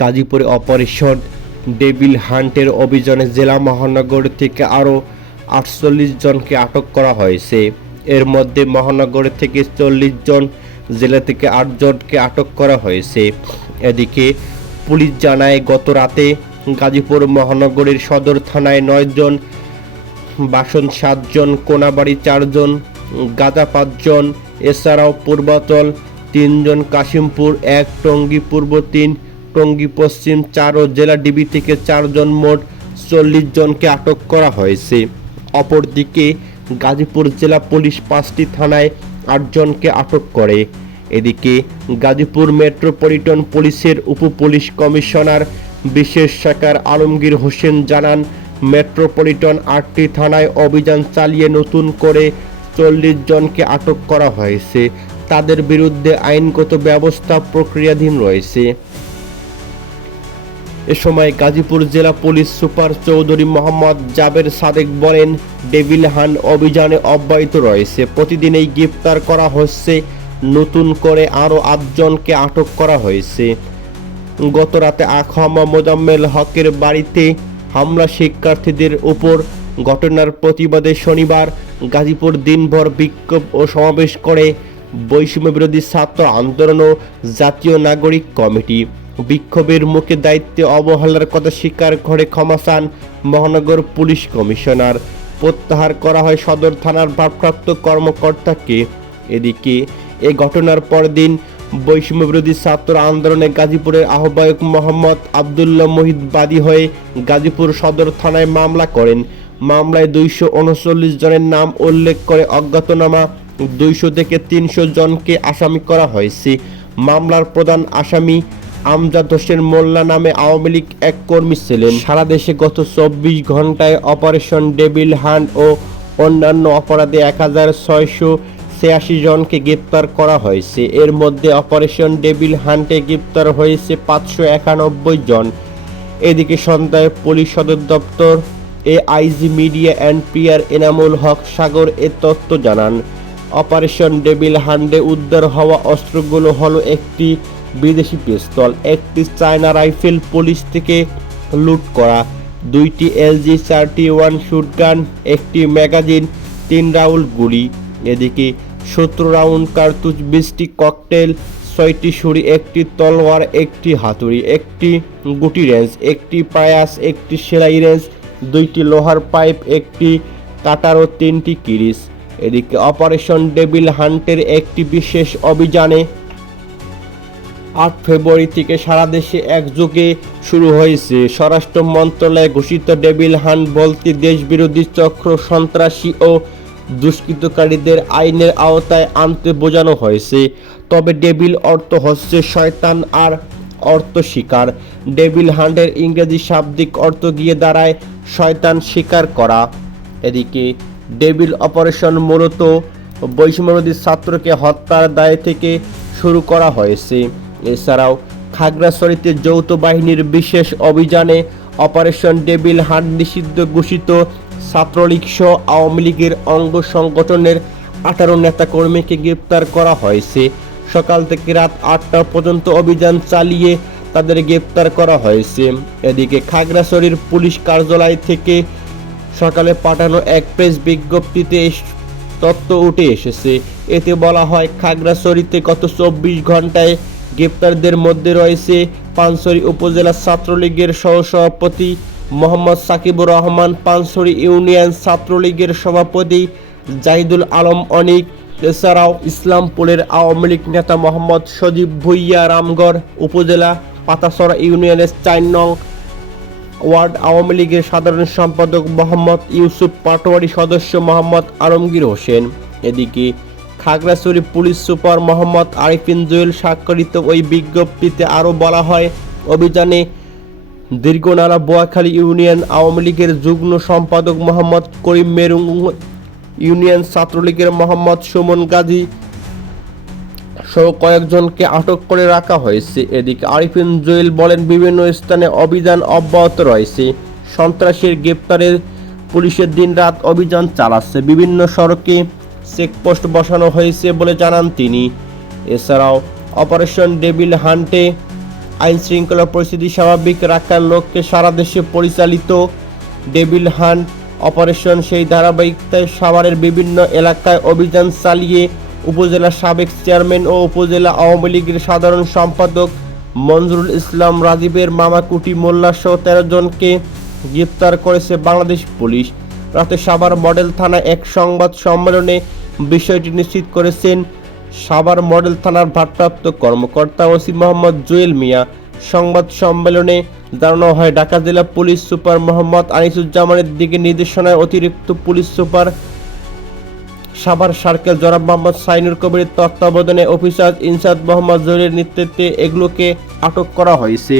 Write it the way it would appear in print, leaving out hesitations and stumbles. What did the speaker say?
গাজীপুরে operation devil হান্টের অভিযানে জেলা মহানগর থেকে আরও ৪৮ জনকে আটক করা হয়েছে। এর মধ্যে মহানগর থেকে ৪০ জন, জেলা থেকে ৮ জনকে আটক করা হয়েছে। এদিকে পুলিশ জানায়, গত রাতে গাজীপুর মহানগরীর সদর থানায় ৯ জন, বাসন ৭ জন, কোনাবাড়ি ৪ জন, গাজা ৫ জন, এছাড়াও পূর্বাচল ৩ জন, কাশিমপুর ১, টঙ্গী পূর্ব ৩, টঙ্গী পশ্চিম ৪ ও জেলা ডিবি থেকে ৪ জন, মোট ৪০ জনকে আটক করা হয়েছে। অপরদিকে গাজীপুর জেলা পুলিশ ৫টি থানায় ৮ জনকে আটক করে। এদিকে গাজীপুর মেট্রোপলিটন পুলিশের উপপুলিশ কমিশনার বিশেষ শাখার আলমগীর হোসেন জানান, মেট্রোপলিটন ৮টি থানায় অভিযান চালিয়ে নতুন করে ৪০ জনকে আটক করা হয়েছে। তাদের বিরুদ্ধে আইনগত ব্যবস্থা প্রক্রিয়াধীন রয়েছে। এ সময় গাজীপুর জেলা পুলিশ সুপার চৌধুরী মোহাম্মদ জাবের সাদেক বলেন, ডেভিল হান্ট অভিযানে অব্যাহত রয়েছে। প্রতিদিনই গ্রেপ্তার করা হচ্ছে। নতুন করে আরও ৮ জনকে আটক করা হয়েছে। গত রাতে আখামা মোজাম্মেল হকের বাড়িতে হামলা, শিক্ষার্থীদের উপর ঘটনার প্রতিবাদে শনিবার গাজীপুর দিনভর বিক্ষোভ ও সমাবেশ করে বৈষম্য বিরোধী ছাত্র আন্দোলন ও জাতীয় নাগরিক কমিটি। বিক্ষোভের মুখে দায়িত্বে অবহেলার কথা স্বীকার করে ক্ষমা চান মহানগর পুলিশ কমিশনার। প্রত্যাহার করা হয় সদর থানার ভারপ্রাপ্ত কর্মকর্তাকে। এদিকে এ ঘটনার পরদিন বৈষম্য বিরোধী ছাত্র আন্দোলনে গাজীপুরের আহ্বায়ক মোহাম্মদ আবদুল্লাহ মুহিত বাদী হয়ে গাজীপুর সদর থানায় মামলা করেন। মামলায় ২৩৯ জনের নাম উল্লেখ করে অজ্ঞাতনামা ২০০ থেকে ৩০০ জনকে আসামি করা হয়েছে। মামলার প্রধান আসামি আমজাদ হোসেন মোল্লা নামে আওয়ামী লীগ এক কর্মী ছিলেন। সারা দেশে গত ২৪ ঘন্টায় অপারেশন ডেভিল হান্ট ও অন্যান্য অপরাধে ১৬৮৬ জনকে গ্রেপ্তার করা হয়েছে। এর মধ্যে অপারেশন ডেভিল হান্টে গ্রেপ্তার হয়েছে ৫৯১ জন। এদিকে সন্ধ্যায় পুলিশ সদর দপ্তর AIG media and PR Enamul Haque Sagar এ তথ্য জানান। অপারেশন ডেভিল হান্টে উদ্ধার হওয়া অস্ত্রগুলো হলো একটি বিদেশি পিস্তল, একটি চায়না রাইফেল পুলিশ থেকে লুট করা, ২টি এলজি ৪টি শুটগান, একটি ম্যাগাজিন, ৩ রাউন্ড গুলি। এদিকে ১৭ রাউন্ড কার্তুজ, ২০টি ককটেল, ৬টি ছুরি, একটি তলোয়ার, একটি হাতুড়ি, একটি গুটি রেঞ্জ, একটি পায়াস, একটি সেলাই রেঞ্জ, ২টি লোহার পাইপ, একটি কাটার ও ৩টি কিরিচ। এদিকে অপারেশন ডেভিল হান্টের একটি বিশেষ অভিযানে ৮ ফেব্রুয়ারি থেকে সারা দেশে একযোগে শুরু হয়েছে। স্বরাষ্ট্র মন্ত্রণালয়ে ঘোষিত ডেভিল হান্ট বলতে দেশবিরোধী চক্র, সন্ত্রাসী ও দুষ্কৃতকারীদের আইনের আওতায় আনতে বোঝানো হয়েছে। তবে ডেভিল অর্থ হচ্ছে শয়তান আর অর্থ শিকার। ডেভিল হান্টের ইংরেজি শাব্দিক অর্থ গিয়ে দাঁড়ায় শয়তান শিকার করা। এদিকে ডেভিল অপারেশন মূলত বৈষম্যবিরোধী ছাত্রকে হত্যার দায় থেকে শুরু করা হয়েছে। এছাড়াও খাগড়াছড়িতে যৌথ বাহিনীর বিশেষ অভিযানে অপারেশন ডেভিল হান্ট নিষিদ্ধ ঘোষিত ছাত্রলীগ সহ আওয়ামী লীগের অঙ্গ সংগঠনের ১৮ নেতাকর্মীকে গ্রেপ্তার করা হয়েছে। সকাল থেকে রাত ৮টা পর্যন্ত অভিযান চালিয়ে তাদের গ্রেপ্তার করা হয়েছে। এদিকে খাগড়াছড়ির পুলিশ কার্যালয় থেকে সকালে পাঠানো এক প্রেস বিজ্ঞপ্তিতে তথ্য উঠে এসেছে। এতে বলা হয়, খাগড়াছড়িতে গত ২৪ ঘন্টায় গ্রেপ্তারদের মধ্যে রয়েছে পানছড়ি উপজেলা ছাত্রলীগের সহসভাপতি মোহাম্মদ সাকিবুর রহমান, পানছড়ি ইউনিয়ন ছাত্রলীগের সভাপতি জাহিদুল আলম অনিক, এছাড়াও ইসলামপুরের আওয়ামী লীগ নেতা মোহাম্মদ সজীব ভুইয়া, রামগড় উপজেলা পাতাছড়া ইউনিয়নের ৪ নং ওয়ার্ড আওয়ামী লীগের সাধারণ সম্পাদক মোহাম্মদ ইউসুফ, পাটোয়ারি সদস্য মোহাম্মদ আলমগীর হোসেন। এদিকে খাগড়াছড়ি পুলিশ সুপার মোহাম্মদ আরিফিন জুয়েল স্বাক্ষরিত ওই বিজ্ঞপ্তিতে আরও বলা হয়, অভিযানে দীর্ঘনালা বোয়াখালী ইউনিয়ন আওয়ামী লীগের যুগ্ম সম্পাদক মোহাম্মদ করিম মেরু, ইউনিয়ন ছাত্রলীগের মোহাম্মদ সুমন গাজী সহ কয়েকজনকে আটক করে রাখা হয়েছে। এদিকে আরিফিন জুয়েল বলেন, বিভিন্ন স্থানে অভিযান অব্যাহত রয়েছে। সন্ত্রাসীর গ্রেপ্তারে পুলিশের দিনরাত অভিযান চালাচ্ছে। বিভিন্ন সড়কে চেকপোস্ট বসানো হয়েছে বলে জানান তিনি। এছাড়াও অপারেশন ডেভিল হান্টে আইন শৃঙ্খলা পরিস্থিতি স্বাভাবিক রাখার লক্ষ্যে সারা দেশে পরিচালিত ডেভিল হান্ট অপারেশন সেই ধারাবাহিকতায় সাভারের বিভিন্ন এলাকায় অভিযান চালিয়ে উপজেলা সাবেক চেয়ারম্যান ও উপজেলা আওয়ামী লীগের সাধারণ সম্পাদক মনজুরুল ইসলাম রাজীবের মামা কুটি মোল্লা সহ 13 জনকে গ্রেপ্তার করেছে বাংলাদেশ পুলিশ। রাতে সাভার মডেল থানায় এক সংবাদ সম্মেলনে বিষয়টি নিশ্চিত করেছেন সাভার মডেল থানার ভারপ্রাপ্ত কর্মকর্তা ওসি মোহাম্মদ জুয়েল মিয়া। সংবাদ সম্মেলনে জানানো হয়, ঢাকা জেলা পুলিশ সুপার মোহাম্মদ আনিসুজ্জামানের দিকে নির্দেশনায় অতিরিক্ত পুলিশ সুপার সাভার সার্কেল জনাব মোহাম্মদ সাইনুর কবিরের তত্ত্বাবধানে অফিসার ইনচার্জ মোহাম্মদ জহিরের নেতৃত্বে এগুলোকে আটক করা হয়েছে।